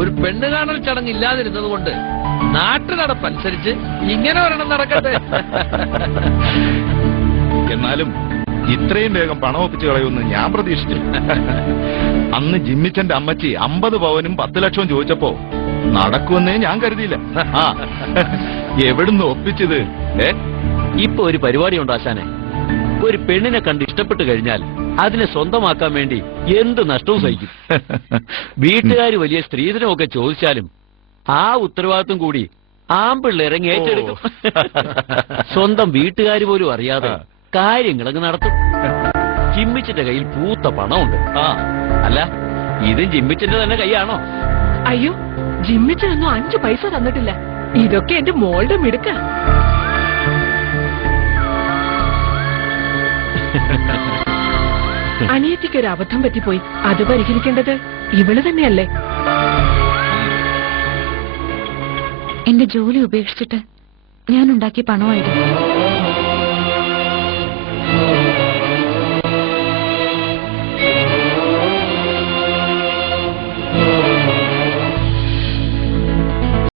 ഒരു പെണ്ണ് കാണൽ ചടങ്ങ് ഇല്ലാതിരുന്നത് കൊണ്ട് നാട്ടു നടപ്പനുസരിച്ച് ഇങ്ങനെ ഒരെണ്ണം നടക്കട്ടെ. എന്നാലും ഇത്രയും വേഗം പണം ഒപ്പിച്ചു കളയുമെന്ന് ഞാൻ പ്രതീക്ഷിച്ചില്ല. അന്ന് ജിമ്മിച്ചന്റെ അമ്മച്ചി 50 പവനും 10 ലക്ഷവും ചോദിച്ചപ്പോ നടക്കുമെന്നേ ഞാൻ കരുതിയില്ല. എവിടുന്ന് ഒപ്പിച്ചത്? ഇപ്പൊ ഒരു പരിപാടി ഉണ്ട് ആശാനെ. ഒരു പെണ്ണിനെ കണ്ട് ഇഷ്ടപ്പെട്ടു കഴിഞ്ഞാൽ അതിനെ സ്വന്തമാക്കാൻ വേണ്ടി എന്ത് നഷ്ടവും സഹിക്കും. വീട്ടുകാർ വലിയ സ്ത്രീധനമൊക്കെ ചോദിച്ചാലും ആ ഉത്തരവാദിത്വം കൂടി ആമ്പിള്ളേരങ്ങ് ഏറ്റെടുക്കും. സ്വന്തം വീട്ടുകാർ പോലും അറിയാതെ കാര്യങ്ങളങ്ങ് നടത്തും. ജിമ്മിച്ചിന്റെ കയ്യിൽ പൂത്ത പണമുണ്ട്. അല്ല, ഇതും ജിമ്മിച്ചിന്റെ തന്നെ കൈയാണോ? അയ്യോ, ജിമ്മിച്ചനൊന്നും 5 പൈസ തന്നിട്ടില്ല. ഇതൊക്കെ എന്റെ മോളുടെ മിടുക്ക. അനിയത്തിക്ക് ഒരു അബദ്ധം പറ്റിപ്പോയി. അത് പരിഹരിക്കേണ്ടത് ഇവള് തന്നെയല്ലേ? എന്റെ ജോലി ഉപേക്ഷിച്ചിട്ട് ഞാൻ ഉണ്ടാക്കിയ പണമായിരുന്നു.